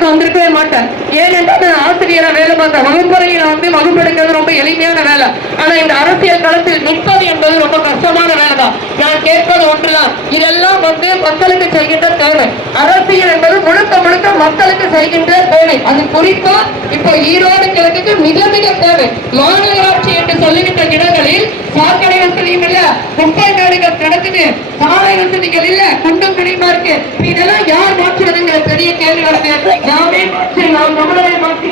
கூட்டத்துக்கு வந்திருக்கவே மாட்டேன். ஏனென்றால் நான் ஆசிரியரை வேலை பார்த்தேன். வகுப்பறையில வகுப்பெடுக்கிறது ரொம்ப எளிமையான வேலை. ஆனா இந்த அரசியல் களத்தில் நிற்பது என்பது ரொம்ப கஷ்டமான வேலை தான். நான் கேட்பது ஒன்றுதான், இதெல்லாம் மக்களுக்கு செய்கின்ற தேவை. அரசியல் என்பது முழுக்க முழுக்க மக்களுக்கு செய்கின்ற தேவை. அது குறிப்பா இப்போ ஈரோடு கிழக்குக்கு மிக மிக தேவை. மாநகராட்சி என்று சொல்லுகின்ற இடங்களில் சாக்கடை வசதியும் இல்ல, குப்பை மேடுகள் கிடக்குது, சாலை வசதிகள் இல்ல, குண்டும் குடிமா இருக்கு. இதெல்லாம் யார் மாற்றுவதுங்கிற பெரிய கேள்வி வருது. நாமே மாற்றி, நாம் நம்மளே மாற்றி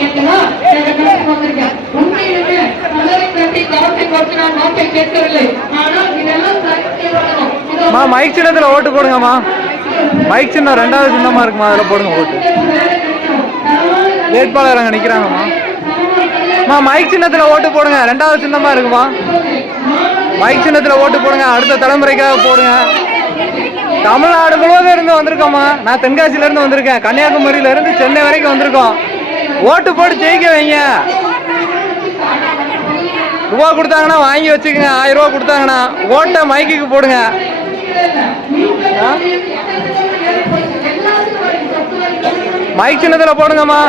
வந்திருக்கேன். உண்மையிலுமே தலைமை கட்டி காசை கொடுத்து நான் மாற்றை கேட்கவில்லை. ஆனால் இதெல்லாம் மைக் சின்னத்துல ஓட்டு போடுங்கம்மா. மைக் சின்னம் 2வது சின்னமா இருக்குமா, அதுல போடுங்க ஓட்டு. வேட்பாளர் அங்க நிக்கிறாங்கம்மா. மைக் சின்னத்துல ஓட்டு போடுங்க, 2வது சின்னமா இருக்குமா. மைக் சின்னத்துல ஓட்டு போடுங்க, அடுத்த தலைமுறைக்காக போடுங்க. தமிழ்நாடு முழுவதும் இருந்து வந்திருக்கோம்மா. நான் தென்காசியில இருந்து வந்திருக்கேன், கன்னியாகுமரியில இருந்து சென்னை வரைக்கும் வந்திருக்கோம். ஓட்டு போட்டு ஜெயிக்க வைங்க. ரூபா கொடுத்தாங்கன்னா வாங்கி வச்சுக்கோங்க, 1000 ரூபா கொடுத்தாங்கன்னா ஓட்டை மைக்குக்கு போடுங்க. மைக் சின்னத்துல போடுங்கம்மா.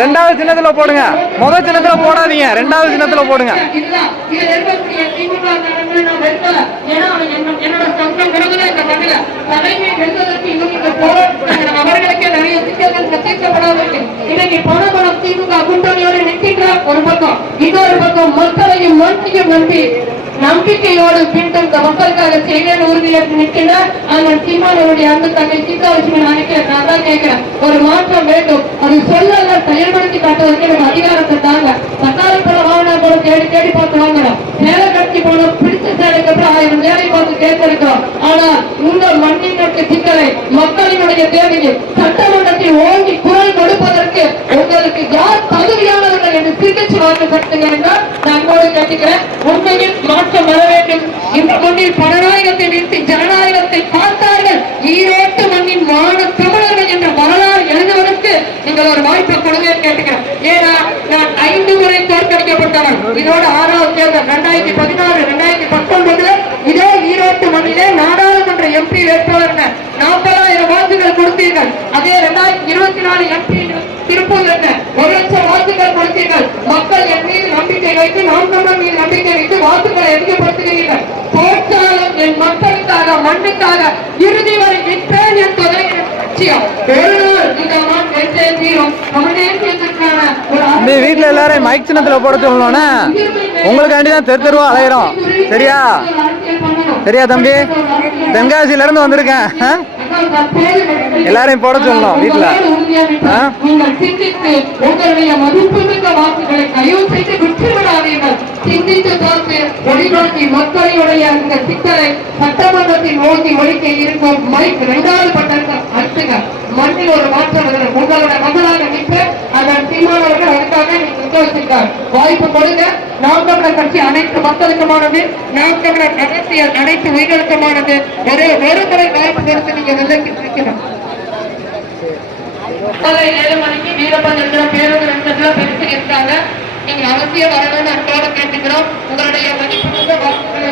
2வது சின்னத்துல போடுங்க, முதல் சின்னத்துல போடாதீங்க, 2வது சின்னத்துல போடுங்க. அவர்களுக்கே நிறைய சிக்கல்கள் சந்திக்கப்படாது. இன்னைக்கு பணபலம் திமுக கூட்டணியோடு நிற்கின்ற ஒரு பக்கம், இன்னொரு பக்கம் மக்களையும் மனத்தையும் நம்பிக்கையோடு மீண்டும் இந்த மக்களுக்காக செய்வேன் உறுதியேற்று நிற்கிறார். ஆனால் சீமானவருடைய அந்த தங்கை சீதாலட்சுமி நினைக்கிறேன், நான் தான் கேட்கிறேன், ஒரு மாற்றம் வேண்டும். அது சொல்ல செயல்படுத்தி காட்டுவதற்கு எனக்கு அதிகாரத்தை தாங்க. தக்காளி பல வாகனம் போல தேடி தேடி பார்த்து வாங்கலாம், சேலை கட்சி போல பிடிச்ச சேலைக்கு அப்புறம் 1000 வேலை பார்த்து கேட்டிருக்கிறோம். ஆனால் இந்த மண்ணினுடைய சிக்கலை, மக்களினுடைய தேவையை சட்டமன்றத்தில் ஓங்கி குரல் கொடுப்பதற்கு உங்களுக்கு யார் தகுதியானவர்கள் என்று சிந்திச்சு வாங்கப்பட்டீங்க என்றால் நான் கூட கேட்டுக்கிறேன். உண்மையில் மாற்றம் வர வேண்டும். இந்த மண்ணில் ஜனநாயகத்தை நிறுத்தி ஜனநாயகத்தை பார்த்தார்கள். ஈரோட்டு மண்ணின் மான தமிழர்கள் என்ற வரலாறு எழுதுவதற்கு நீங்கள் ஒரு வாய்ப்பை கொடுங்க கேட்டுக்கிறேன். ஏன்னா நான் 5 முறை தோற்கடிக்கப்பட்டவன். இதோட 6வது தேர்தல் 2016, 2019 இதே ஈரோட்டு மண்ணிலே நாடாளுமன்ற எம்பி வேட்பாளர் 40,000 வாக்குகள் கொடுத்தீர்கள். அதே 2024 எம்பி திருப்பூர் 1,00,000 வாக்குகள் கொடுத்தீர்கள். மக்கள் என் மீது நம்பிக்கை வைத்து, நாம் தமிழர் மீது நம்பிக்கை வைத்து வாக்குகளை அதிகப்படுத்துகிறீர்கள். போற்றாலும் என் மக்களுக்காக, மண்ணுக்காக இறுதி வரை நிற்பேன் என்பதை லட்சியம். ஒரு நாள் இந்த மண் வென்றே தீரும். வீட்டுல எல்லாரும் மைக் சின்னத்துல போட சொல்லணும்னா உங்களுக்காண்டிதான் தெரு தெருவா அலையிறோம். சரியா சரியா தம்பி, தென்காசியில இருந்து வந்திருக்கேன். எல்லாரையும் போட சொல்லணும் வீட்டுல. உங்களுடைய மதிப்புமிக்க வாக்குகளை தயவு செய்து விட்டுவிடாதீர்கள். சிந்தித்து பார்த்து ஒளிபரப்பி மக்களுடைய இந்த சிக்கலை சட்டமன்றத்தில் ஓட்டி ஒழிக்க இருக்கும் மைக் 2வது பட்டத்தை அழுத்துங்க. மண்ணில் ஒரு மாற்றம் வருகிறது. உங்களுடைய மகளாக நிற்ப அதன் தீர்மானவர்கள் அதுக்காக நிற்க வச்சிருக்கார். வாய்ப்பு கொடுங்க. நாம் தமிழர் கட்சி அனைத்து மக்களுக்குமானது, நாம் தமிழர் அரசியல் அனைத்து உயிர்களுக்குமானது. ஒரு முறை வாய்ப்பு கொடுத்து நீங்க நிலைக்கணும். 7 மணிக்கு வீரப்பன் பேருந்து நிலையத்துல பெருசு இருக்காங்க. நீங்க அவசியம் வரணும்னு அன்போடு கேட்டுக்கிறோம். உங்களுடைய மதிப்புமிக்க வாக்குகளை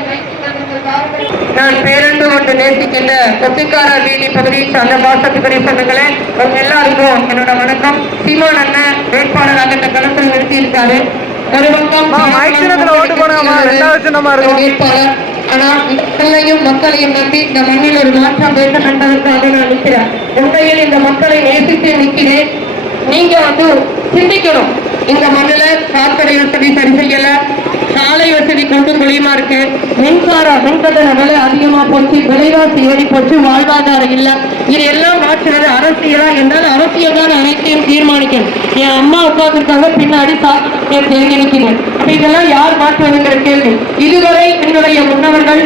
நான் பேருந்து ஒன்று நேசிக்கின்ற கொத்திக்காரர் வீதி பகுதியை சார்ந்த பாசத்துக்குரிய சொந்தங்களே, உங்க எல்லாருக்கும் என்னோட வணக்கம். சீமான் அண்ணன் வேட்பாளராக இந்த களத்தில் நிறுத்தி இருக்காரு. ஒரு பக்கம் வேட்பாளர், ஆனா மக்களையும் நம்பி இந்த மண்ணில் ஒரு மாற்றம் வேண்டும் என்பதற்காக நான் நிற்கிறேன். உண்மையில் இந்த மக்களை நேசித்து நிற்கிறேன். நீங்க சிந்திக்கணும். இந்த மண்ணில சாக்கடை வசதி சரி செய்யல, சாலை வசதி கொண்டு குழியுமா இருக்கு, மின்கட்டண விலை அதிகமா போச்சு, விலைவாசி ஏறி போச்சு, வாழ்வாதாரம் இல்ல. இது எல்லாம் மாற்றுவது அரசியலா என்றால் அரசியல் தான் அனைத்தையும் தீர்மானிக்கணும். என் அம்மா உட்கார்ந்துருக்காங்க, பின்னாடி சாக்கடை தேங்கி நிற்கிறேன். அப்ப இதெல்லாம் யார் மாற்றுவதுங்கிற கேள்வி. இதுவரை என்னுடைய முன்னவர்கள்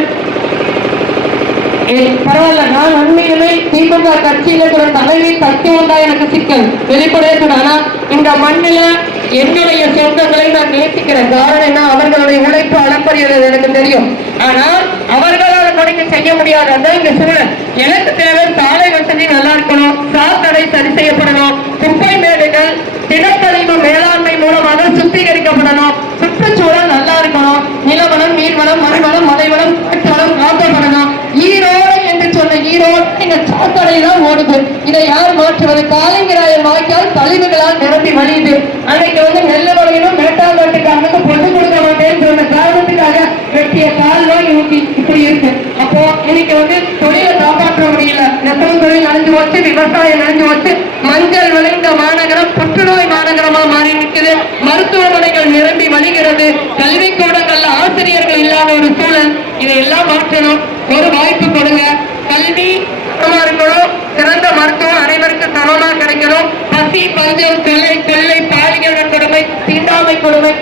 பரவாயில்ல, நான் உண்மையிலே திமுக கட்சியில தலைவி தட்டி வந்தா எனக்கு சிக்கல் வெளிப்படையா. ஆனா இந்த மண்ணில என்னுடைய சொந்தங்களை நான் நேசிக்கிறேன். காரணம் என்ன, அவர்களுடைய உழைப்பு அளப்பரியது எனக்கு தெரியும். ஆனால் அவர்களால் முடிக்க செய்ய முடியாது. அதான் இங்க சொல்றேன், எனக்கு தேவை சாலை வசதி நல்லா இருக்கணும், சாக்கடை சரி செய்யப்படணும், குப்பை மேடுகள் தினக்கழிவு மேலாண்மை மூலமாக சுத்திகரிக்கப்படணும், சுற்றுச்சூழல் நல்லா இருக்கணும், நிலவளம், நீர்வளம், மண்வளம், மலைவளம், காற்று வளம் காக்கப்படணும். ஈரோடு என்று சொன்ன ஈரோடு இந்த சாக்கடை தான் ஓடுது. இதை யார் மாற்றுவது காலிங்கராயன் வாய்க்கால் கழிவுகளால் நிரம்பி வழியுது. அன்னைக்கு நெல்ல வளையணும் மேட்டாங்காட்டுக்காரனுக்கு பொது கொடுக்க மாட்டேன்னு சொன்ன காரணத்துக்காக வெட்டிய கால்வாய் இப்படி இருக்கு. அப்போ இன்னைக்கு தொழிலை காப்பாற்ற முடியல. நெசவு தொழில் அழிஞ்சு வச்சு, விவசாயம் அழிஞ்சு வச்சு, மஞ்சள் விளைந்த மாநகரம் புற்றுநோய் மாநகரமா மாறி நிற்குது. மருத்துவமனைகள் நிரம்பி வழிகிறது. கல்விக்கூடங்கள்ல ஆசிரியர்கள் இல்லாத ஒரு சூழல். இதையெல்லாம் மாற்றணும். ஒரு வாய்ப்பு கொடுங்க. கல்வி இருக்கணும், சிறந்த மருத்துவம் அனைவருக்கும் சமமா கிடைக்கணும். பசி, பஞ்சம், கொள்ளை, பாலியல் கொடுமை, தீண்டாமை கொடுமை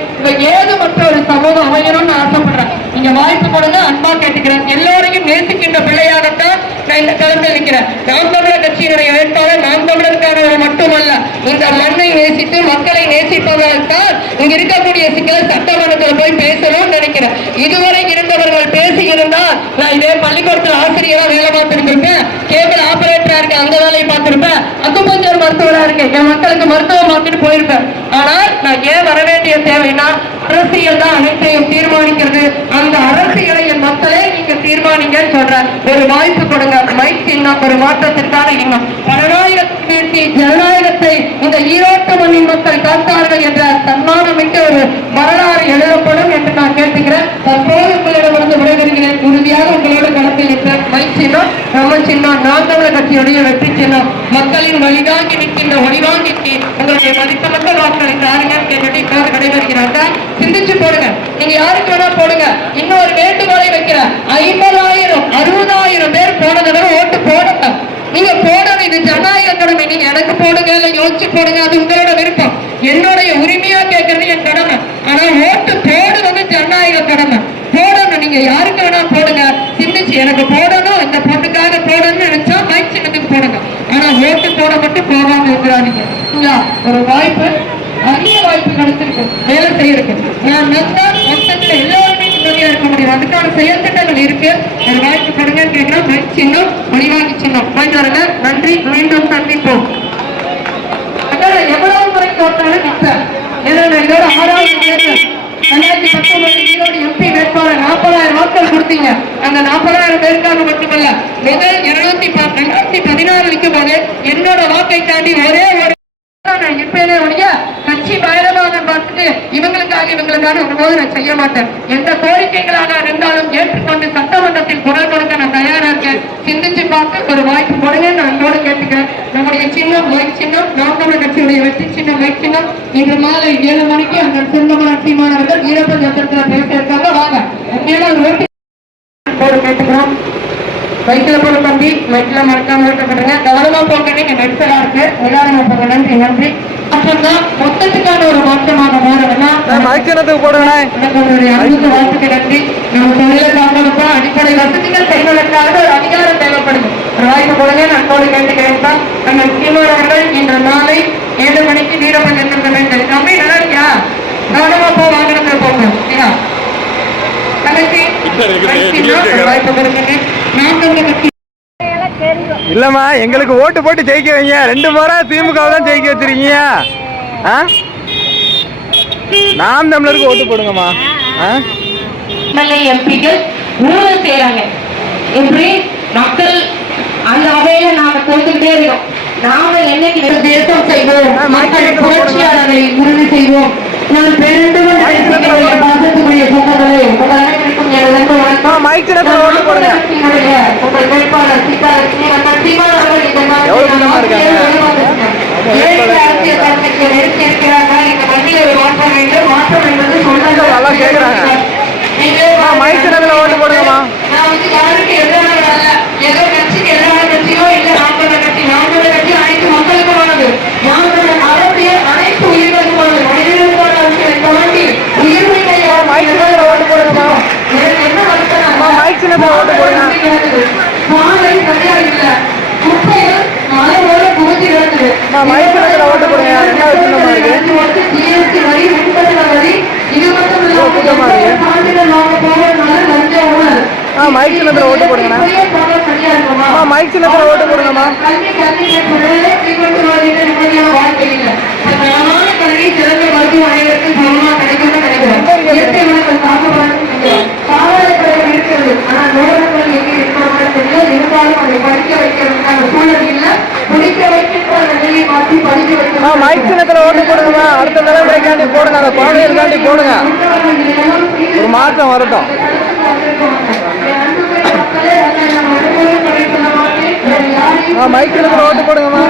ஏது மற்ற ஒரு சமூகம் அமையணும்னு ஆசைப்படுறேன். நீங்க வாய்ப்பு கொடுங்க, அன்பா கேட்டுக்கிறேன். எல்லோரையும் நேசிக்கின்ற பிள்ளையாகத்தான் நான் இந்த களத்தில் இருக்கிறேன். நாம் தமிழர் கட்சியினுடைய வேட்பாளர் நாம் தமிழருக்கானவர் மட்டுமல்ல, இந்த மண்ணை நேசித்து மக்களை நேசிப்பதால் தான் இங்க இருக்கக்கூடிய சிக்கலை சட்டமன்றத்தில் போய் பேசணும்னு நினைக்கிறேன். இதுவரை இருந்தவர்கள் பேசி இருந்தால் நான் இதே பள்ளிக்கூடத்தில் ஆசிரியரா வேலை பார்த்திருந்திருப்பேன், கேபிள் ஆபரேட்டரா இருக்கேன், அந்த வேலையை பார்த்திருப்பேன், அக்குபஞ்சர் மருத்துவரா இருக்கேன், என் மக்களுக்கு மருத்துவம் பார்த்துட்டு போயிருப்பேன். ஆனால் நான் ஏன் வர வேண்டிய தேவைன்னா, அரசியல் தான் அனைத்தையும் தீர்மானிக்கிறது. அந்த அரசியலை என் மக்களே நீங்க தீர்மானிங்கன்னு சொல்றேன். ஒரு வாய்ப்பு கொடுங்க. மைக் சின்னம் ஒரு மாற்றத்திற்கான இன்னும் ஜனநாயகத்தை வீழ்த்தி ஜனநாயகத்தை இந்த ஈரோட்டு மண்ணின் மக்கள் காத்தார்கள் என்ற தன்மானமிக்க ஒரு வரலாறு எழுதப்படும் என்று நான் கேட்டுக்கிறேன். தற்போது உங்களிடமிருந்து விடைபெறுகிறேன். உறுதியாக உங்களோட களத்தில் இருக்கிற மைக் சின்னம் நம்ம சின்னம் நாம் தமிழர் கட்சியுடைய வெற்றி சின்னம். மக்களின் வழிதாங்கி நிற்கின்ற ஒளிவாங்கி உங்களுடைய மதித்த மக்கள் வாக்களை தாருங்கன்னு கேட்டுட்டு இப்போது விடைபெறுகிறாங்க. சிந்திச்சு போடுங்க. நீங்க யாருக்கு வேணா போடுங்க. இன்னொரு வேண்டுகோளை வைக்கிறேன். 50,000 60,000 பேர் போன தடவை ஓட்டு போடுங்க. நீங்க போடணும். இது ஜனநாயக கடமை. நீங்க எனக்கு போடுங்க, இல்ல யோசிச்சு போடுங்க, அது உங்களோட விருப்பம். என்னுடைய உரிமையா கேட்கறது என் கடமை. ஆனா ஓட்டு போடுவது ஜனநாயக கடமை. போடணும். நீங்க யாருக்கு வேணா போடுங்க. சிந்திச்சு எனக்கு போடணும், இந்த பொண்ணுக்காக போடணும்னு நினைச்சா மைக் சின்னத்துக்கு போடுங்க. ஆனா ஓட்டு போட மட்டும் போகாம இருக்கிறாங்க. ஒரு வாய்ப்பு, அரிய வாய்ப்பு கிடைச்சிருக்கு வேலை செய்யறதுக்கு. நான் மொத்தத்தில் எல்லாருமே நிம்மதியா இருக்க முடியும். அதுக்கான செயல் திட்டங்கள் இருக்கு. ஒரு வாய்ப்பு கொடுங்கன்னு கேட்கிறோம். மைக் சின்னம் ஒளிவாங்கி சின்னம் போயிட்டு வரல. நன்றி. மீண்டும் சந்திப்போம். எவ்வளவு முறை தோற்றாலும் நிற்பேன். ஏன்னா இதோட 6வது தேர்தல் 2019 ஈரோடு எம்பி வேட்பாளர் 40,000 வாக்கள் கொடுத்தீங்க. அந்த 40,000 பேருக்காக மட்டுமல்ல, முதல் 2016 நிற்கும் போது என்னோட வாக்கை தாண்டி ஒரே ஒரு கட்சி பயணமாக பார்த்துட்டு இவங்களுக்காக ஒருபோது நான் செய்ய மாட்டேன். எந்த கோரிக்கைகளாக இருந்தாலும் ஏற்றுக்கொண்டு சட்டமன்றத்தில் குரல் கொடுக்க நான் தயாரா இருக்கேன். சிந்திச்சு பார்த்து ஒரு வாய்ப்பு கொடுங்க நான் அன்போடு கேட்டுக்கிறேன். நம்முடைய சின்னம் மைக் சின்னம் நாம் தமிழர் கட்சியுடைய வெற்றி சின்னம் மைக் சின்னம். இன்று மாலை 7 மணிக்கு அந்த சின்னமான சீமானவர்கள் ஈரப்பன் சத்திரத்தில் பேச இருக்காங்க. வாங்க கேட்டுக்கிறோம். மைக்கில போற தம்பி மைக்கில மறக்காம இருக்கப்படுங்க. கவனமா போங்க. நீங்க நெரிசலா இருக்கு. எல்லாரும் போங்க. நன்றி நன்றி. அப்புறம் மொத்தத்துக்கான ஒரு மாற்றமாக மாறணும்னா அன்புக்கு வாழ்த்துக்கு நன்றி. நம்ம தொழிலை காப்பதற்கா அடிப்படை வசதிகள் செய்வதற்காக ஒரு அதிகாரம் தேவைப்படுது. ஒரு வாய்ப்பு கொடுங்க நண்போடு கேட்டு கேட்பான். நம்ம சீமானவர்கள் இன்று மாலை 7 மணிக்கு வீரப்பன் நிற்க வேண்டும். தம்பி நல்லா இருக்கியா? கவனமா போ. வாகனத்துல போங்க. இல்லம்மா, எங்களுக்கு ஓட்டு போட்டு ஜெயிக்க வைங்க. 2 முறை திமுக தான் ஜெயிக்க வச்சிருக்கீங்க. நாம் தமிழருக்கு ஓட்டு போடுங்கம்மா. எம்பிகள் ஊழல் செய்யறாங்க. எப்படி மக்கள் அந்த வகையில நாம கொடுத்துக்கிட்டே இருக்கோம். நாம என்னைக்கு தேசம் செய்வோம், மக்கள் புரட்சியாளரை உறுதி செய்வோம். நான் பாசத்துக்குரிய சொந்தங்களே, உங்கள் வேட்பாளர் அரசியல் தரத்துக்கு நெருக்கி இருக்கிறாங்க. இந்த மத்திய மாற்றம் வேண்டும். மாற்றம் என்பது சொல்றாங்க. ஓட்டு போடுங்கம்மா. நான் யாருக்கு எதிரான அல்ல. ஏதோ கட்சிக்கு எதிரான கட்சியோ இல்ல. நாம கட்சி அனைத்து மக்களுக்குமானது. அரசியல் அனைத்து உயிர்களுக்குமானது. மனிதர்களுக்கான அரசியலை தாண்டி உயிர்மையை ஓட்டு போடுங்கம்மா. என்ன சாலை சரியா இல்ல. குப்பைகள் மலையோட குவிஞ்சு கிடக்குது. ஓட்டு போடுங்க. ஜிஎஸ்டி வரி, மின்கட்டண வரி, இது மட்டும் இல்லாம சான்றிதழ் வாங்க போவதனால லஞ்ச ஊழல். மைக் சின்னத்துல ஓட்டு போடுங்கண்ணா. மைக் சின்னத்துல ஓட்டு போடுங்கம்மா. கல்வி வாழ்க்கை இல்லை. தரமான கல்வி சிறந்த மருத்துவ அனைவருக்கும் சமமா கிடைக்கும் கிடைக்கும். இயற்கை வளங்கள் காப்பதற்கு காவல்துறை இருக்கிறது. ஆனா நூலகங்கள் எங்கே இருக்கிறோம் தெரியல. இருந்தாலும் அதை படிக்க வைக்கிறதுக்கான சூழல் இல்லை. படிக்க வைக்கின்ற மைக் சின்னத்துல ஓட்டு போடுங்கம்மா. அடுத்த தலைமுறைக்காண்டி போடுங்க, அந்த குழந்தைகளுக்காண்டி போடுங்க. ஒரு மாற்றம் வரட்டும். மைக் சின்னத்துல ஓட்டு போடுங்கம்மா.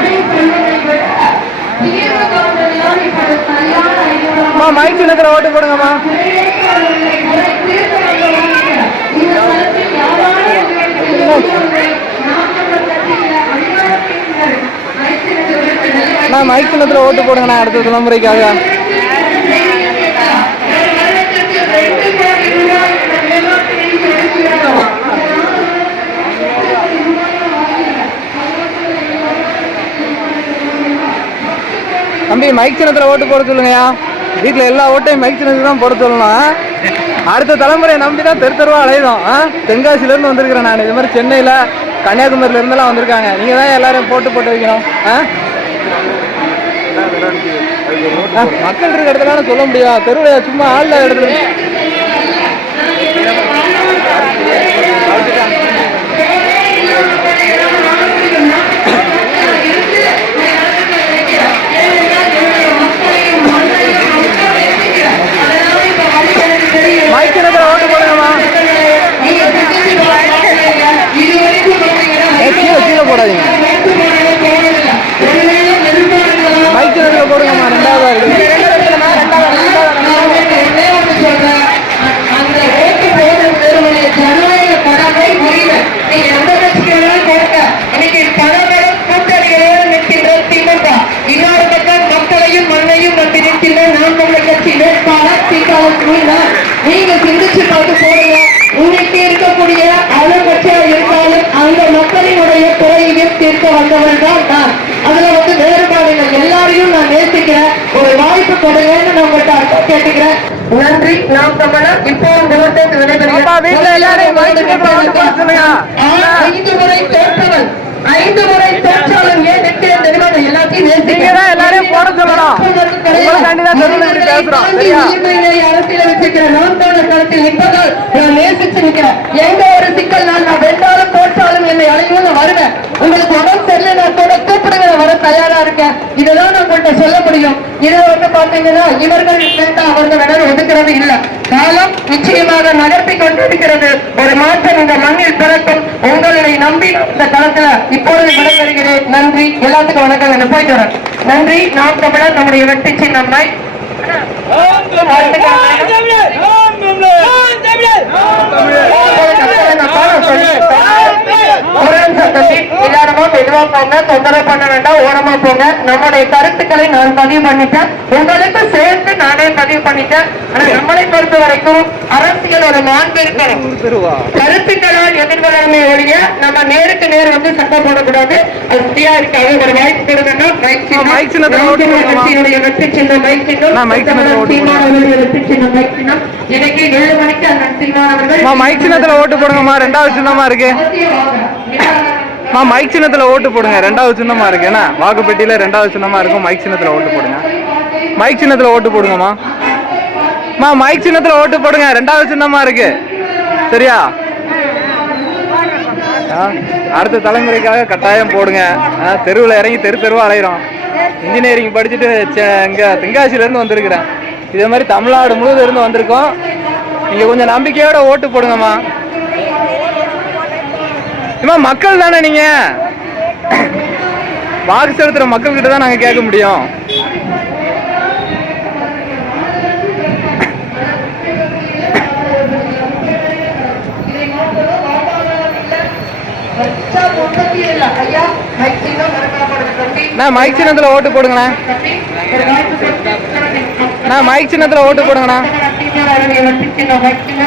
மைக் சின்னத்துல ஓட்டு போடுங்கம்மா. மைக் சின்னத்துல ஓட்டு போடுங்கண்ணா அடுத்த தலைமுறைக்காக. தம்பி மைக் சின்னத்துல ஓட்டு போட சொல்லுங்கயா. வீட்டுல எல்லா ஓட்டையும் மைக் சின்னத்துல தான் போட சொல்லணும். அடுத்த தலைமுறையை நம்பி தான் தெரு தெருவா அலையுதோம். தென்காசில இருந்து வந்திருக்கிறேன் நான். இது மாதிரி சென்னையில கன்னியாகுமரியில இருந்தெல்லாம் வந்திருக்காங்க. நீங்க தான் எல்லாரும் போட்டு வைக்கணும். மக்கள் இருக்க இடத்துல சொல்ல முடியும். தெருவில் சும்மா ஆள்ல இடத்துல மைக் சின்னத்துல ஓட்டு போடுங்கம்மா. கீழே போடாதீங்க. மைக் சின்னத்துல போடுங்கம்மா. ரெண்டாவதா இருக்கு. இன்னொரு பக்கம் மக்களையும் மண்ணையும் நம்பி நிற்கின்ற நாம் தமிழர் கட்சி வேட்பாளர் நீங்க சிந்திச்சு பார்த்து போடுங்க. இன்னைக்கு இருக்கக்கூடிய அலங்கட்சியா இருந்தாலும் அந்த மக்களினுடைய குறையையும் தீர்க்க வந்தவன் தான் நான். அதுல வேறுபாடுகள் எல்லாரையும் நான் நேசிக்கிறேன். ஒரு வாய்ப்பு கொடுங்கன்னு நான் உங்கள்கிட்ட கேட்டுக்கிறேன். நன்றி. நாம் தமிழர் இப்போ விவசாயத்தை விடைபெறுகிறேன். 5 முறை தோற்றவன் 5 முறை தோற்றாலும் ஏன் நிற்கிறேன் தெரியுமா? எல்லாத்தையும் நேசிக்கிறேன். எல்லாரையும் போட சொல்லலாம். அரசியல வச்சிருக்கிறேன். நாம் தமிழர் களத்தில் நிற்பதால் நான் நேசிச்சு நிற்கிறேன். எங்க ஒரு சிக்கல் நான் வென்றாலும் தோற்றாலும் என்னை அழையும் நான் வருவேன். உங்களுக்கு உடம்பு சரியில்லை நான் கூட கூப்பிடுங்க, வர தயாரா இருக்கேன். இதெல்லாம் நான் உங்கள்கிட்ட சொல்ல முடியும். இதை பாத்தீங்கன்னா இவர்கள் வேண்டாம் அவர்கள் வேணாலும் ஒதுக்கிறது இல்ல. காலம் நிச்சயமாக நகர்த்தி கொண்டிருக்கிறது. ஒரு மாற்றம் இந்த மண்ணில் பிறக்கும். உங்களை நம்பி இந்த களத்துல இப்பொழுது விடைபெறுகிறேன். நன்றி. எல்லாத்துக்கும் வணக்கம். என்ன போயிட்டு வரேன். நன்றி. நாம் தமிழர் நம்முடைய வெற்றி சின்னம் எல்லாருமா மெதுவா போங்க, தொந்தரவு பண்ண வேண்டாம், ஓரமா போங்க. நம்முடைய கருத்துக்களை நான் பதிவு பண்ணிட்டேன். உங்களுக்கு சேர்த்து நானே பதிவு பண்ணிட்டேன். ஆனா நம்மளை பொறுத்த வரைக்கும் அரசியல் ஒரு மாண்பு இருக்கணும். கருத்துக்களால் எதிர்வளர்மை ஒழிய நம்ம நேருக்கு நேர் சட்டம் போடக்கூடாது. அது சரியா இருக்காது. ஒரு வாய்ப்பு கொடுங்கன்னா கட்சியினுடைய வெற்றி சின்னம் மைக் சின்னம். வெற்றி சின்னம் மைக் சின்னம். இன்னைக்கு 7 மணிக்கு அந்த சீமானவர்கள் மைக் சின்னத்துல ஓட்டு போடுங்கம்மா. 2வது சின்னமா இருக்கு. மைக் சின்னத்துல ஓட்டு போடுங்க. 2வது சின்னமா இருக்கு. ஏன்னா வாக்குப்பெட்டியில 2வது சின்னமா இருக்கும். மைக் சின்னத்துல ஓட்டு போடுங்க. மைக் சின்னத்துல ஓட்டு போடுங்கம்மா. மைக் சின்னத்துல ஓட்டு போடுங்க. 2வது சின்னமா இருக்கு. சரியா? அடுத்த தலைமுறைக்காக கட்டாயம் போடுங்க. தெருவில் இறங்கி தெருவா அலையிறோம். இன்ஜினியரிங் படிச்சுட்டு இங்க தென்காசில இருந்து வந்திருக்கிறேன். இதே மாதிரி தமிழ்நாடு முழுவதும் இருந்து வந்திருக்கோம். நீங்க கொஞ்சம் நம்பிக்கையோட ஓட்டு போடுங்கம்மா. மக்கள் தானே நீங்க. வாக்கு செலுத்துற மக்கள் கிட்ட தான் நாங்க கேட்க முடியும். மைக் சின்னத்துல ஓட்டு போடுங்கண்ணா. மைக் சின்னத்துல ஓட்டு போடுங்கண்ணா. மைக்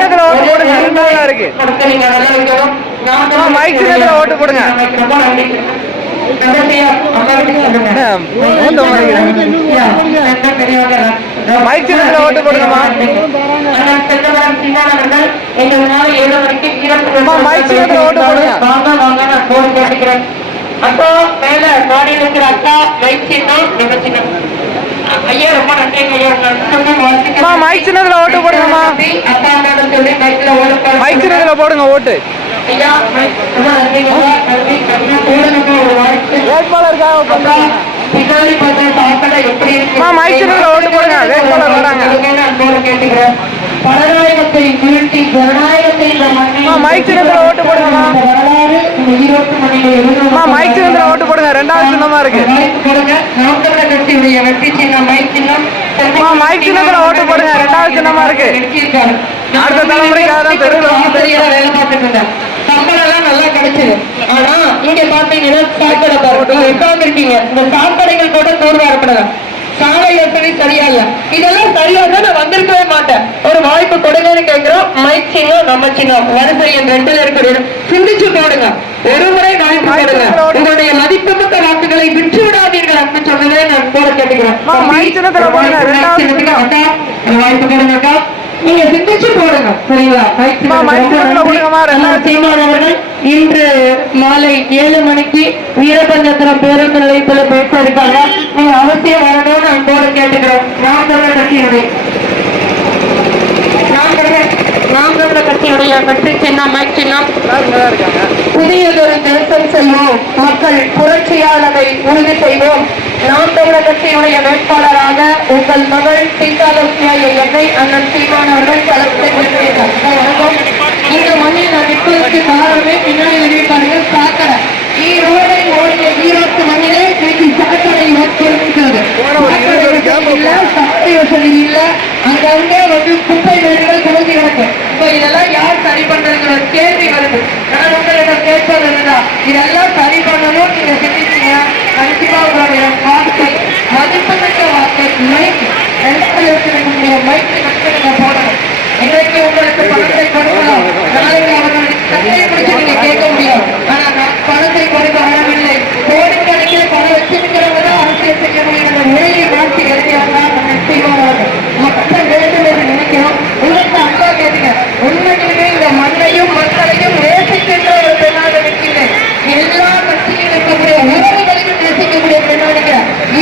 சின்னத்துல ஓட்டு போடுங்க. 2வது இருக்கு. மைக் சின்னத்துல ஓட்டு போடுங்க. மைக் சின்னத்துல ஓட்டு போடுங்கம்மா. மைக் சின்னத்துல ஓட்டு போடுங்க. அப்போ மேல மாடியில் இருக்கிற அக்கா மைக் சின்னம் சின்னம். ஐயா ரொம்ப நன்றி. மைக் சின்னத்துல ஓட்டு போடுங்கம்மா. மைக் சின்னத்துல போடுங்க ஓட்டு. ஐயா ரொம்ப நன்றிங்கப்பா நன்றி கண்ணா போடுங்கப்பா ஒரு வாய்ப்பு வேட்பாளருக்காக அப்பா பின்னாடி பார்த்த சாக்கடை எப்படி இருக்கு மைக் சின்னத்துல ஓட்டு போடுங்க வேட்பாளர் வராங்க அன்போடு கேட்டுக்கிறேன் பலநாயகத்தை வீழ்த்தி ஜனநாயகத்தை இந்த மண்ணில் மைக் சின்னத்துல ஓட்டு போடுங்கம்மா வரலாறு இந்த ஈரோட்டு மண்ணில் மைக் சின்னத்துல ஓட்டு போடுங்க 2வது சின்னமா இருக்கு வாய்ப்பு கொடுங்க நாம் தமிழர் கட்சியுடைய வெற்றி சின்னம் மைக் சின்னம் மைக் சின்னத்துல ஓட்டு போடுங்க 2வது சின்னமா இருக்கு அடுத்த தலைமுறைக்காக தான் தெருவில் ஆசிரியரா வேலை பார்த்துட்டு இருந்தேன் சம்பளம் எல்லாம் நல்லா கிடைச்சது ஆனா இங்க பாத்தீங்கன்னா சாக்கடை பாருங்க உட்கார்ந்து இருக்கீங்க இந்த சாக்கடைகள் கூட தூர்வா இருக்கணும் சாலை வசதி சரியா இல்ல இதெல்லாம் சரியா தான் நான் வந்திருக்கவே மாட்டேன் ஒரு வாய்ப்பு கொடுங்கன்னு கேட்கிறோம் மைக் சின்னம் நம்ம சின்னம் வரிசை என் 2ல இருக்கிற சிந்திச்சு போடுங்க ஒரு முறை வாய்ப்பு கொடுங்க உங்களுடைய மதிப்புமிக்க வாக்குகளை விற்று விடாதீர்கள் அப்படின்னு சொன்னதே நான் போட கேட்டுக்கிறேன் வாய்ப்பு கொடுங்க அக்கா நீங்க சிந்திச்சு போடுங்க சரிங்களா சீமானவர்கள் இன்று மாலை 7 மணிக்கு வீரபஞ்சத்திரம் பேருந்து நிலையத்துல பேச இருக்காங்க நீங்க அவசியம் வரணும்னு அன்போடு கேட்டுக்கிறோம் நாம் தமிழர் கட்சியினுடைய வெற்றி சின்னம் மைக் சின்னம் புதியதொரு தேசம் செய்வோம் மக்கள் புரட்சியாளரை உறுதி செய்வோம் நாம் தமிழர் கட்சியினுடைய வேட்பாளராக உங்கள் மகள் சீதாலட்சுமியை என்னை அண்ணன் சீமானவர்கள் களத்தில் இந்த மண்ணில் நான் நிற்பதற்கு காரணமே பின்னாடி வெளியிட்டாங்க சாக்கடை ஈரோடை ஓடிய ஈரோட்டு மண்ணிலே இன்னைக்கு சாக்கடை இருக்கிறது சாக்கடை வசதி இல்ல அங்கங்கே குப்பை வீடுகள் குறைஞ்சு கிடக்கு இப்ப இதெல்லாம் யார் சரி பண்றதுங்கிற கேள்வி வருது நான் உங்களிடம் கேட்பது இதெல்லாம் சரி பண்ணணும் நீங்க சிந்திச்சீங்க கண்டிப்பா உங்களுடைய வார்த்தை மதிப்புமிக்க வார்த்தை மைக் 2வது இருக்கக்கூடிய மைக்கு மட்டும் நீங்க போடணும் இன்றைக்கு உங்களுக்கு பணத்தை கொடுக்கலாம் நாளைக்கு அவர்களுடைய சட்டையை பிடிச்சு நீங்க கேட்க முடியும் ஆனா நான் பணத்தை கொடுக்க வரவில்லை கோடிக்கணக்கில் பணம் வச்சிருக்கிறவங்க தான் அரசியல் செய்ய முடியும் உரையை மாற்றி எழுதியாதான் மக்கள் வேண்டும் என்று நினைக்கிறோம் உங்களுக்கு அன்பா கேட்டுங்க உண்மையிலுமே இந்த மண்ணையும் மக்களையும் நேசிக்கின்ற ஒரு பெண்ணாக இருக்கின்றேன் எல்லா கட்சியில் இருக்கக்கூடிய உறவுகளையும் நேசிக்கக்கூடிய பெண்ணாக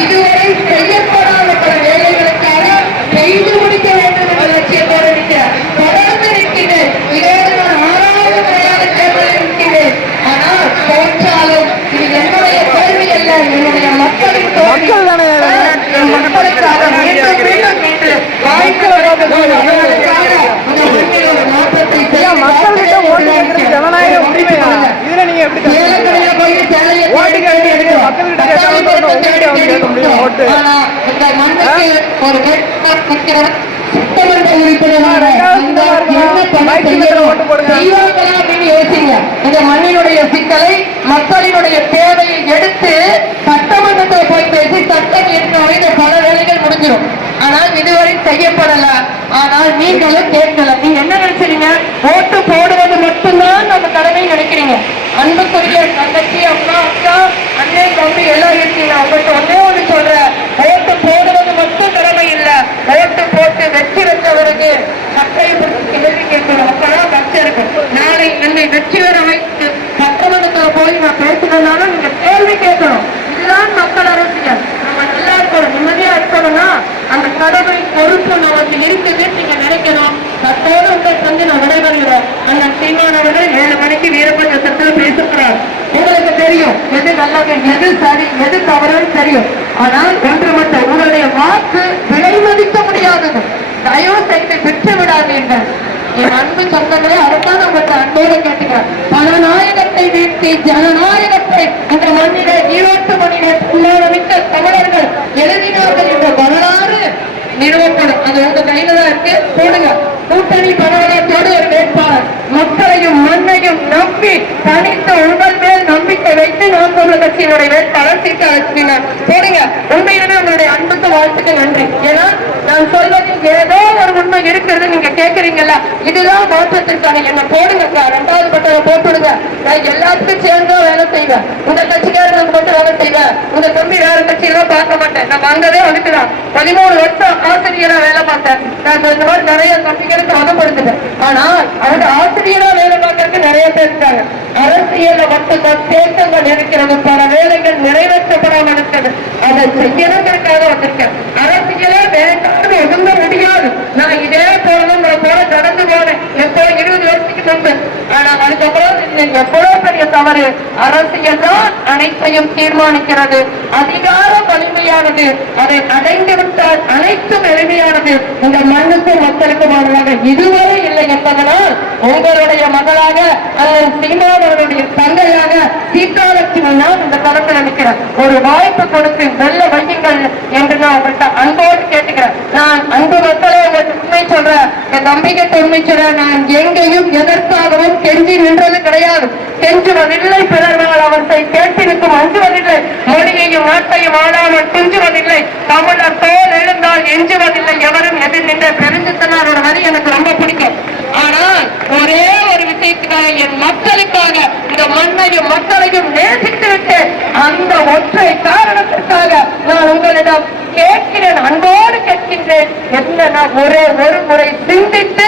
இதுவரை செய்யப்படாத பல வேலைகளுக்காக செய்து முடிக்க வேண்டும் என்ற லட்சியத்தோடு இருக்கிறேன் தொடர்ந்து நிற்கிறேன் இதோடு நான் 6வது முறையாக தேர்தலில் நிற்கிறேன் ஆனால் தோற்றாலும் இது என்னுடைய தோல்வி அல்ல என்னுடைய மக்களின் தோல்வி மக்களுக்காக மீண்டும் மீண்டும் மீண்டும் வாய்ப்பு மக்கள்கிட்ட ஓட்டு கேட்கறது ஜனநாயக உரிமையா இதுல நீங்க எப்படி சட்டமன்ற உறுப்பினராக யோசிங்க இந்த மண்ணினுடைய சிக்கலை மக்களினுடைய தேவையை எடுத்து சட்டமன்றத்தில் போய் பேசி சட்டம் ஏற்ற பல வேலைகள் முடிஞ்சிடும் ஆனால் இதுவரை செய்யப்படல ஆனால் நீங்களும் கேட்கல நீங்க என்ன நினைச்சீங்க ஓட்டு போடுவது மட்டும்தான் நம்ம கடமை நினைக்கிறீங்க அன்புக்குரிய தங்கச்சி அம்மா அக்கா அண்ணன் தம்பி எல்லாம் இருக்கீங்க அவங்கள்ட்ட ஒண்ணு சொல்ற ஓட்டு போடுவது மட்டும் கடமை இல்ல ஓட்டு போட்டு வெற்றி பெற்றவருக்கு மக்களை கேள்வி கேட்கணும் அப்பதான் கட்சி இருக்கும் நாளை என்னை வெற்றி பெற வைத்து சட்டமன்றத்துல போய் நான் பேசுனதுனால நீங்க கேள்வி கேட்கணும் இதுதான் மக்கள் அரசியல் நம்ம நல்லா இருக்கணும் நிம்மதியா இருக்கணும்னா அந்த கடமை பொறுப்பு நமக்கு இருக்குது நீங்க நினைக்கணும் தற்போது உங்களை வந்து நான் விடைபெறுகிறேன் அண்ணன் சீமானவர்கள் 7 மணிக்கு வீரபஞ்சத்தில் பேசுகிறார் உங்களுக்கு தெரியும் எது நல்லது எது சரி எது தவறுன்னு தெரியும் ஆனால் ஒன்று மட்டும் உங்களுடைய வாக்கு விலை மதிக்க முடியாதது தயவு செய்து விட்டு விடாதீர்கள் என் அன்பு சொந்தங்களே அதைத்தான் உங்களுக்கு அன்போடு கேட்டுக்கிறேன் பலநாயகத்தை வீழ்த்தி ஜனநாயகத்தை இந்த மண்ணிலே ஈரோட்டு மண்ணிலே மிக்க தமிழர்கள் எழுதினார்கள் என்ற வரலாறு நிறுவப்படும் அது உங்க கையில தான் இருக்கு போடுங்க கூட்டணி பரவலத்தோடு ஒரு வேட்பாளர் மக்களையும் மண்ணையும் நம்பி தனித்து உங்கள் மேல் நம்பிக்கை வைத்து நாம் தமிழர் கட்சியினுடைய வேட்பாளர் சீதாலட்சுமி போடுங்க உண்மையிலுமே உங்களுடைய அன்புக்கு வாழ்த்துக்கு நன்றி ஏன்னா நான் சொல்வது ஏதோ ஒரு உண்மை இருக்கிறது நீங்க கேட்கறீங்கல்ல இதுதான் மாற்றத்திற்கான என்ன போடுங்க 2வது பட்டத்தை போட்டுடுங்க நான் எல்லாத்துக்கும் சேர்ந்தா வேலை செய்வேன் உங்க கட்சிக்காரங்களுக்கு மட்டும் வேலை செய்வேன் உங்க தம்பி வேற கட்சி கட்சியெல்லாம் பார்க்க மாட்டேன். நான் வந்ததே அதுக்குதான். 13 வருஷம் ஆசிரியரா வேலை பார்த்தேன். நான் இந்த மாதிரி நிறைய கட்சிகளுக்கு வகப்படுத்துட்டேன். ஆனா அவங்க ஆசிரியரா வேலை பார்க்கறதுக்கு நிறைய பேர் இருக்காங்க. அரசியல்ல மட்டும்தான் தேக்கங்கள் இருக்கிறது, பல வேலைகள் நிறைவேற்றப்படாமல் இருக்கிறது. அதை செய்யணுங்கிறதுக்காக வந்திருக்கேன். அரசியலே வேண்டாம்னு ஒதுங்க முடியாது. நான் இதே போலதான் போல கடந்து போனேன் எப்போ 20 வருஷத்துக்கு முன்பு. ஆனா அதுக்கப்புறம் எவ்வளவு பெரிய தவறு. அரசியல் தான் அனைத்தையும் தீர்மானிக்கிறது. அதிகாரம் வலிமையானது, அதை அடைந்து விட்டால் அனைத்தும் எளிமையானது. இந்த மண்ணுக்கும் மக்களுக்குமானதாக இதுவரை இல்லை என்பதனால் உங்களுடைய மகளாக அல்லது சீமானவருடைய தங்கையாக சீதாலட்சுமி நான் இந்த களத்தில் நிற்கிறேன். ஒரு வாய்ப்பு கொடுத்து வெல்ல வையுங்கள் என்று நான் உங்கள்கிட்ட அன்போடு கேட்டுக்கிறேன். நான் அன்பு மக்களை உங்களுக்கு உண்மை சொல்றேன், என் நம்பிக்கை உண்மை சொல்றேன். நான் எங்கேயும் எதற்காகவும் கெஞ்சி நின்றது கிடையாது. கெஞ்சுவதில்லை, பிறர்கள் அவற்றை கேட்டிருக்கும் அஞ்சுவதில்லை. மொழியையும் நாட்டையும் ஆளாமல் துஞ்சுவதில்லை. தமிழர் தோல் எழுந்தால் எஞ்சுவதில்லை. எவரும் எதிர் நின்ற பெருஞ்சித்தனாரோட வரி எனக்கு ரொம்ப பிடிக்கும். ஆனால் ஒரே ஒரு விஷயத்துக்காக, என் மக்களுக்காக, இந்த மண்ணையும் மக்களையும் நேசித்து விட்டு அந்த ஒற்றை காரணத்திற்காக நான் உங்களிடம் கேட்கிறேன், அன்போடு கேட்கின்றேன். என்ன ஒரே ஒரு முறை சிந்தித்து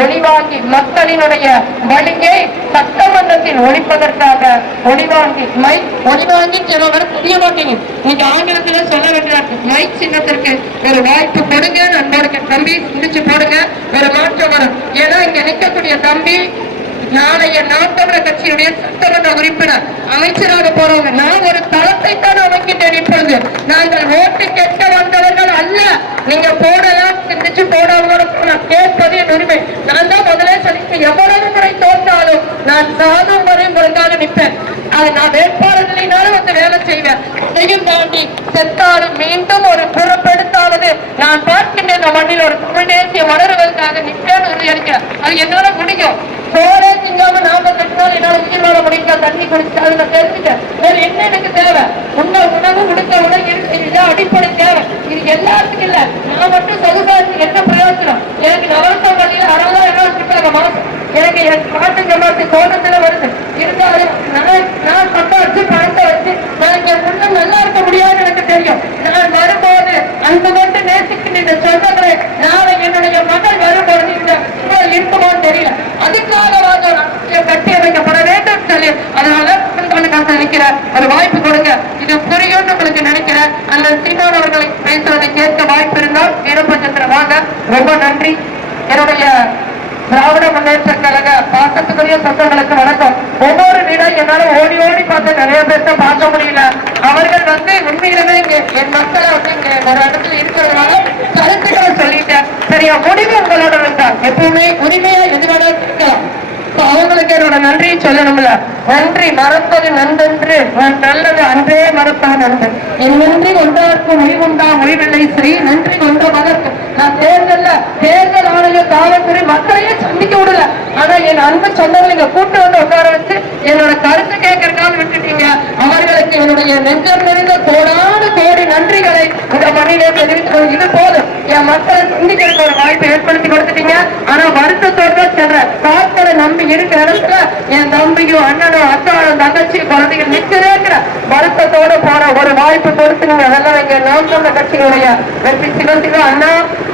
ஒளிவாங்கி மக்களினுடைய வழியை சட்டமன்றத்தில் ஒழிப்பதற்காக ஒளிவாங்கி சிலவர் புரிய மாட்டீங்க. நீங்க ஆங்கிலத்துல சொல்ல வேண்டிய மைக் சின்னத்திற்கு ஒரு வாய்ப்பு கொடுங்க. அன்போடு தம்பி சிந்திச்சு போடுங்க, ஒரு மாற்றம் வரும். ஏன்னா இங்க நிற்கக்கூடிய தம்பி நாளைய நாம் தமிழர் கட்சியுடைய சட்டமன்ற உறுப்பினர், அமைச்சராக போறவங்க. நான் ஒரு தளத்தை தான் அமைக்கிட்டேன். இப்பொழுது நாங்கள் ஓட்டு கேட்க வந்தவர்கள் அல்ல. நீங்க போடலாம், சிந்திச்சு போடாம கேட்பது என் உரிமை. நான் தான் முதலே சொல்லி எவ்வளவு முறை தோற்றாலும் நான் சாதம் வரை உங்களுக்காக நிற்பேன். அது நான் வேட்பாளர்களினாலும் வந்து வேலை செய்வேன். அதையும் தாண்டி செத்தாலும் மீண்டும் ஒரு பொறுப்பெடுத்தாவது நான் பார்க்கின்ற இந்த மண்ணில் ஒரு தமிழ் தேசியம் வளருவதற்காக நிற்பேன் உறுதியளிக்கிறேன். அது என்னால முடியும். சோறே திங்காம 40 நாள் என்னால உயிர் வாழ முடியும். தண்ணி குடிச்சு அதை நான் தெரிஞ்சுட்டேன். வேற என்ன எனக்கு தேவை? உணவு கொடுத்த உடனே இதுதான் அடிப்படை தேவை. இது எல்லாத்துக்கும் இல்ல. நான் மட்டும் சகுசாரி என்ன பிரயோஜனம்? எனக்கு நவரசம் பள்ளியில 60,000 இருக்காங்க மாசம். எனக்கு என் பாட்டு ஜமாத்து தோட்டத்துல வருது. இருந்தாலும் நான் சம்பாதிச்சு பணத்தை வச்சு நான் என் முன்ன நல்லா இருக்க முடியாதுன்னு எனக்கு தெரியும். நான் வரும்போது அந்த மட்டும் நேசிக்கின்ற இந்த சொந்தங்களை நாளை என்னுடைய மகள் வரும்போது இந்த இருக்குமோன்னு தெரியல. அதுக்காக கட்டி அமைக்கப்பட வேண்டும் சொல்லி அதனால நினைக்கிற ஒரு வாய்ப்பு கொடுங்க. இது புரியும் உங்களுக்கு நினைக்கிறேன். அந்த சீமானவர்களை பேசுவதை கேட்க வாய்ப்பு இருந்தால் வீரபஞ்சத்துல வாங்க. ரொம்ப நன்றி. என்னுடைய திராவிட முன்னேற்ற கழக பாசத்துக்குரிய சொந்தங்களுக்கு வணக்கம். ஒவ்வொரு வீடும் என்னால ஓடி ஓடி பார்த்து நிறைய பேர்த்த பார்க்க முடியல. அவர்கள் உண்மையிலுமே இங்க என் மக்களை இங்க ஒரு இடத்துல இருக்கிறதுனால கருத்துக்களை சொல்லிட்டேன். சரியா? முடிவு உங்களோட இருந்தால் எப்பவுமே உரிமையா எதிரோட இருக்கலாம். அவங்களுக்கு என்னோட நன்றியை சொல்லணும்ல. நன்றி மறப்பது நன்றென்று நான் நல்லது அன்றே மறப்பது நன்று. என் நன்றி கொண்டாருக்கும் முடிவுண்டா முடிவில்லை ஸ்ரீ நன்றி கொண்ட மகற்கு. நான் தேர்தல் ஆணைய காவல்துறை மக்களையே சந்திக்க விடல. ஆனா என் அன்பு சொந்தங்களை இங்க கூட்டு வந்து உட்கார வச்சு என்னோட கருத்து கேட்கறதுக்காக விட்டுட்டீங்க. அவர்களுக்கு என்னுடைய நெஞ்சம் நிறைந்த கோடான கோடி நன்றிகளை இந்த மண்ணிலே தெரிவித்து இது போதும். என் மக்களை சந்திக்கிறதுக்கு ஒரு வாய்ப்பை ஏற்படுத்தி கொடுத்துட்டீங்க. ஆனா வருத்தத்தோடு சென்ற காக்களை நம்பி இருக்கிற இடத்துல என் தம்பியும் அண்ணனும் அக்காவும் தங்கச்சி குழந்தைகள் நிற்கிறே இருக்கிற வருத்தத்தோடு போற ஒரு வாய்ப்பு கொடுத்து நீங்க அதெல்லாம் இங்க நாம் தமிழர் கட்சியுடைய வெற்றி சிவசிவ அண்ணா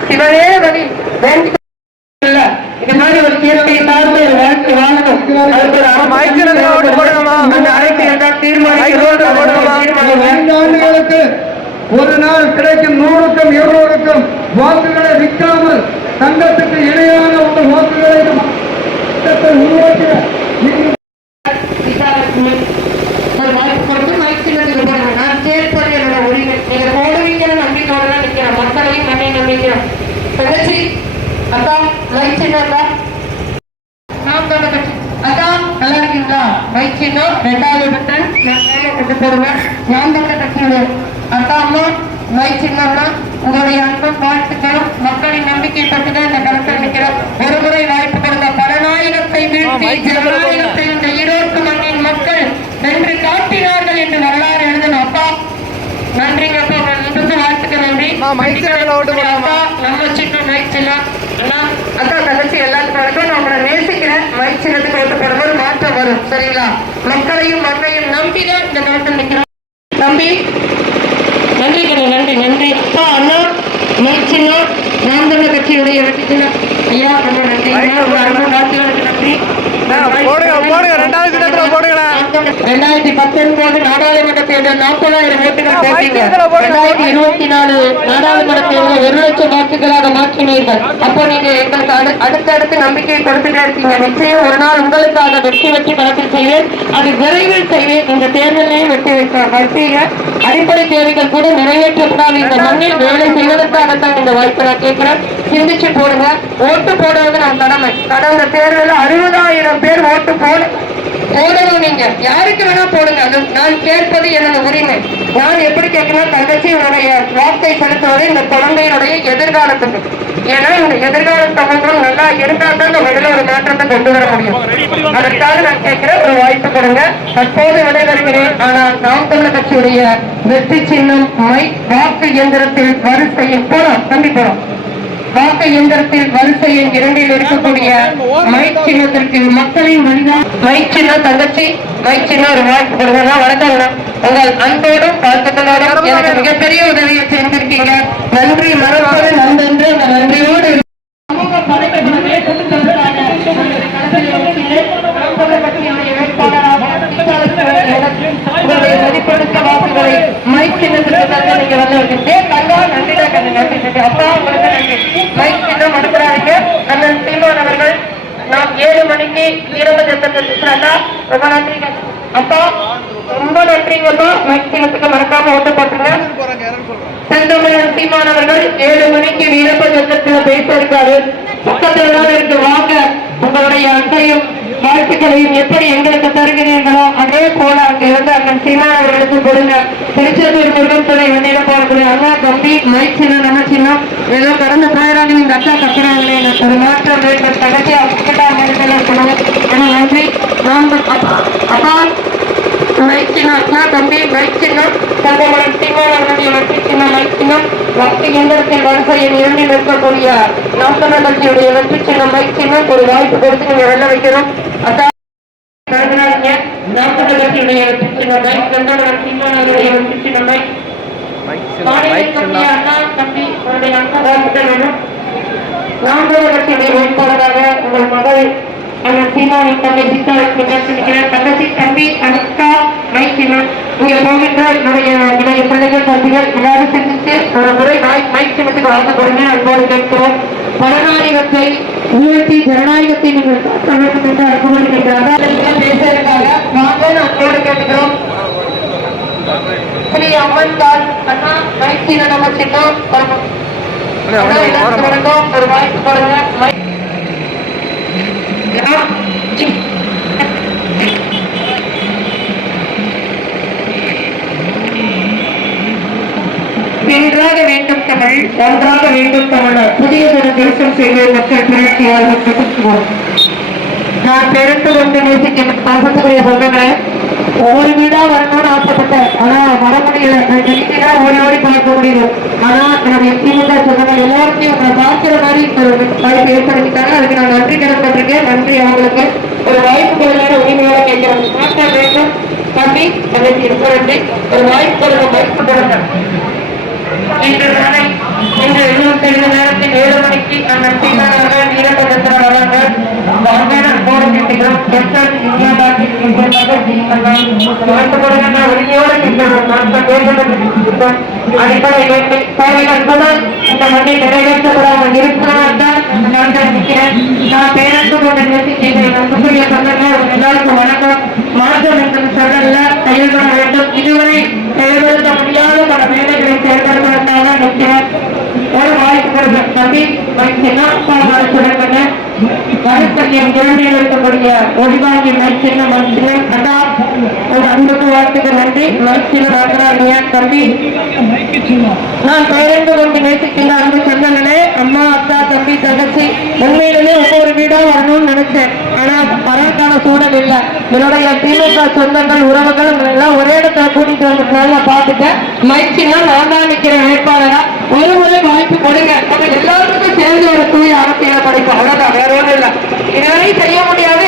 சிவனே வழி வேண்டி இது மாதிரி ஒரு கீர்த்தியை சார்ந்த ஒரு வாழ்க்கை வாழணும். ஆண்டுகளுக்கு ஒரு நாள் கிடைக்கும் 100க்கும் 200க்கும் வாக்குகளை விற்காமல் சங்கத்துக்கு இணையான ஒரு வாக்குகளை உருவாக்கிய ஒரு வாய்ப்பு கொடுத்து மைசிலத்துக்கு போடுங்க. நான் சேர்ப்பது என்னோட உரிமை. நீங்க போடுவீங்கன்னு நம்பிக்கையோட தான் நிற்கிறேன். மக்களையும் மண்ணை நம்பிக்கிறோம். தங்கச்சி அக்கா மைச்சின்னா நாம் தான் கட்சி அக்கா நல்லா இருக்கீங்களா? மைச்சின்னா 2வது பட்டன் நான் மேலே கொண்டு போடுவேன். நாம் தான் கட்சியுடைய அக்கா அம்மா மைச்சின்னா உங்களுடைய அன்பும் வாழ்த்துக்களும் மக்களின் நம்பிக்கை பட்டுதான் இந்த கருத்தில் நிற்கிறோம். ஒரு முறை வாய்ப்பு கொடுங்க. பரநாயகத்தை வீழ்த்தி ஜனநாயகத்தை இந்த ஈரோட்டு மண்ணின் மக்கள் வென்று காட்டினார்கள் என்று வரலாறு எழுதணும். அப்பா நன்றிங்க. அப்பா உங்களுக்கு வாழ்த்துக்கள். நன்றி. நம்ம சின்ன மைக் சின்னம் அண்ணா அக்கா தங்கச்சி எல்லாத்துக்கும் வணக்கம். நான் உங்களை நேசிக்கிறேன். மைக் சின்னத்துக்கு ஓட்டு போடும்போது மாற்றம் வரும். சரிங்களா? மக்களையும் மண்ணையும் நம்பிதான் இந்த கருத்தில் நிற்கிறோம். தம்பி நன்றி கடன் நன்றி நன்றி அப்பா அண்ணா மகிழ்ச்சியா நாம் தமிழர் கட்சியுடைய வெற்றி சின்னம் ஐயா ரொம்ப நன்றி உங்க அன்பு வாழ்த்துக்களுக்கு நன்றி. போடுங்க போடுங்க, ரெண்டாவது சின்னத்துல போடுங்களா. 2019 நாடாளுமன்ற தேர்தல் 40,000 ஓட்டுகள் போட்டீங்க. 2024 நாடாளுமன்ற தேர்தல் 1,00,000 வாக்குகளாக மாற்றினீர்கள். அப்போ நீங்க எங்களுக்கு அடுத்தடுத்து நம்பிக்கை கொடுத்துட்டே இருக்கீங்க. நிச்சயம் ஒரு நாள் உங்களுக்காக வெற்றி படத்தில் செய்வேன், அது விரைவில் செய்வேன். இந்த தேர்தலையும் வெற்றி வைப்பீங்க. அடிப்படை தேவைகள் கூட நிறைவேற்றப்படாத இந்த மண்ணில் வேலை செய்வதற்காகத்தான் இந்த வாய்ப்பை நான் கேட்கிறேன். சிந்திச்சு போடுங்க. ஓட்டு போடுவது நம்ம கடமை. கடந்த தேர்தலில் 60,000 பேர் ஓட்டு போடணும். நீங்க யாருக்கு வேணா போடுங்க, அது நான் கேட்பது எனது உரிமை. நான் எப்படி கேட்கணும், தங்கச்சியினுடைய வாக்கை செலுத்துவது இந்த குழந்தையினுடைய எதிர்காலத்துக்கு. ஏன்னா இந்த எதிர்கால சமூகம் நல்லா இருந்தால் தான் நம்ம இதில் ஒரு மாற்றத்தை கொண்டு வர முடியும். அதற்காக நான் கேட்கிறேன், ஒரு வாய்ப்பு கொடுங்க. தற்போது விடைபெறுகிறேன். ஆனால் நாம் தமிழர் கட்சியுடைய வெற்றி சின்னம் வாக்கு இயந்திரத்தில் வரிசையில் போறோம், தம்பி போறோம். வாக்கு இயந்திரத்தில் வரிசையில் 2 இருக்கக்கூடிய மைக் சின்னத்திற்கு மக்களின் வழிதான் மைக் சின்னம். தங்கச்சி மைக் சின்னம் ஒரு வாய்ப்பு கொடுங்க. வணக்கங்க. உங்கள் அன்போடும் வாழ்த்துக்களோடும் எனக்கு மிகப்பெரிய உதவியை செய்திருக்கீங்க. நன்றி மறப்பது நன்றென்று அந்த நன்றியோடு சமூக படைப்புகளை உங்களுடைய மதிப்பெடுத்த வாக்குகளை மைக் சின்னத்திற்கு நீங்க வந்து நன்றி. அப்பா உங்களுக்கு நன்றி. மைக் சின்னம் அனுப்புறாங்க அண்ணன் சீமான் அவர்கள். நாம் 7 மணிக்கு வீரபத்திரா ரொம்ப நன்றி அப்பா, ரொம்ப நன்றிங்கப்பா. மைக் சின்னத்துக்கு மறக்காம ஓட்டு போட்டுங்க. செந்தமிழன் சீமான் அவர்கள் 7 மணிக்கு வீரபத்திரத்தில் பேச இருக்காரு. பக்கத்துல தான் இருக்கு. வாங்க, உங்களுடைய அன்பையும் வாழ்த்துக்களையும் எப்படி எங்களுக்கு தருகிறீர்களோ அதே போல அங்க இருந்து அண்ணன் சீமான் அவர்களுக்கு கொடுங்க. திருச்செந்தூர் முருகன் துணை வெண்ணில போகக்கூடிய அண்ணா தம்பி மைக் சின்னம் நம்ம சின்னம் ஏதோ கடந்த போயிடாங்க. இந்த அக்கா கட்டுறாங்களே, எனக்கு ஒரு மாற்றம் வேண்டும். தகச்சி அப்பா இருக்கணும். நன்றி. அப்பா மைக் சின்னம், அண்ணா தம்பி மைக் சின்னம், தங்கமலன் சீமான் அவர்களுடைய வெற்றி சின்னம் மைக் சின்னம். வாக்கு இயந்திரத்தில் வரிசையில் 2 இருக்கக்கூடிய நாம் தமிழர் கட்சியுடைய வெற்றி சின்னம் மைக் சின்னம். ஒரு வாய்ப்பு கொடுத்து நீங்க வெள்ள வைக்கிறோம். அக்கா நாம் தமிழர் கட்சியுடைய வெற்றி சின்னம் மைக், தங்கமலன் சீமான் அவர்களுடைய வெற்றி சின்னம் மைக். அண்ணா தம்பி உங்களுடைய அன்பு வாழ்த்துக்கள் வேணும். நாம் தமிழர் கட்சியுடைய வேட்பாளராக உங்கள் மகள் அண்ணன் சீமானின் தந்தை சீதாவுக்கு நிற்கிறேன். தங்கச்சி தம்பி அனுஷ்கா மைக் சின்னம். இங்க போகின்ற என்னுடைய பிள்ளைகள் தம்பிகள் எல்லாரும் சிந்தித்து ஒரு முறை மைக் சின்னத்துக்கு வழங்க கொடுங்க அன்போடு கேட்கிறோம். பலநாயகத்தை உயர்த்தி ஜனநாயகத்தை நீங்கள் காக்க வேண்டும் என்று அனுமதி கேட்கிறார்கள். பேசுவதற்காக நாங்கள் அன்போடு கேட்கிறோம். ஸ்ரீ அம்மன் தால் அண்ணா மைக் சின்னம் நம்ம சின்னம் ஒரு வாய்ப்பு கொடுங்க. வென்றாக வேண்டும் தமிழ், ஒன்றாக வேண்டும் தமிழர். புதியதொரு தேசம் செய்ய மக்கள் புரட்சியால் நான் பெருந்து கொண்டு நேசிக்கின்ற பாசத்துக்குரிய சொந்தங்களை ஒவ்வொரு வீடா வரணும்னு ஆசைப்பட்டேன். ஆனா வர முடியல. நான் ஓடி பார்க்க முடியல. ஆனா என்னுடைய திமுக சொந்தங்கள் எல்லாருக்கும் உங்களை பார்க்கிற மாதிரி ஒரு வாய்ப்பு ஏற்படுத்திட்டாங்க. அதுக்கு நான் நன்றி கடன்பட்டிருக்கேன். நன்றி. அவங்களுக்கு ஒரு வாய்ப்பு கொடுங்க உரிமையாக கேட்கிறேன். மாற்ற வேண்டும் தம்பி தங்கச்சி இருக்க நன்றி. ஒரு வாய்ப்பு கொடுங்க, வாய்ப்பு கொடுங்க. இன்று 27 நேரத்தில் 7 மணிக்கு அண்ணன் சீமானவர்கள் வீரபத்திரத்தில் வராங்க. போட கேட்டுக்கிறோம். அடிப்படை தேவைகள் கூட இந்த மண்ணில் நிறைவேற்றப்படாமல் இருக்கிறார் தான் நான் நினைக்கிறேன். நான் பேரன்பு கொண்டு நேசிக்கிறேன். அன்புக்குரிய சொந்தங்கள் எல்லாருக்கும் வணக்கம். மாற்றம் என்று சொல்லல, செயல்பட வேண்டும். இதுவரை செயல்படுத்த முடியாத பல வேலைகளை செயல்படுவதற்காக நிற்கிறேன். ஒரு வாய்ப்பு கொடுங்க தம்பி சொல்லுங்க. வரிசையில் 2 இருக்கக்கூடிய ஒளிவாங்கி மைச்சின்ன மனுஷன் அண்ணா ஒரு அன்புக்கு வாழ்த்துக்கு நன்றி. மைச்சின்ன ராஜராணியா தம்பி நான் பேருந்து கொண்டு நேசிக்கின்ற அன்பு சொந்தங்களே, அம்மா அக்கா தம்பி தங்கச்சி உண்மையிலே ஒவ்வொரு வீடா வரணும்னு நினைச்சேன். ஆனா வரக்கான சூழல் இல்லை. என்னுடைய திமுக சொந்தங்கள் உறவுகள் எல்லாம் ஒரே இடத்துல கூட்டிட்டு வந்ததுனால பார்த்துட்டேன். மைச்சின்னா நான் தான் நிற்கிற வேட்பாளரா. ஒரு முறை வாய்ப்பு கொடுங்க. நம்ம எல்லாருக்கும் சேர்ந்து ஒரு தூய அரசியலை படிப்போம். அவ்வளவுதான், வேற ஒன்றும் இல்லை. இதுவரை செய்ய முடியாது.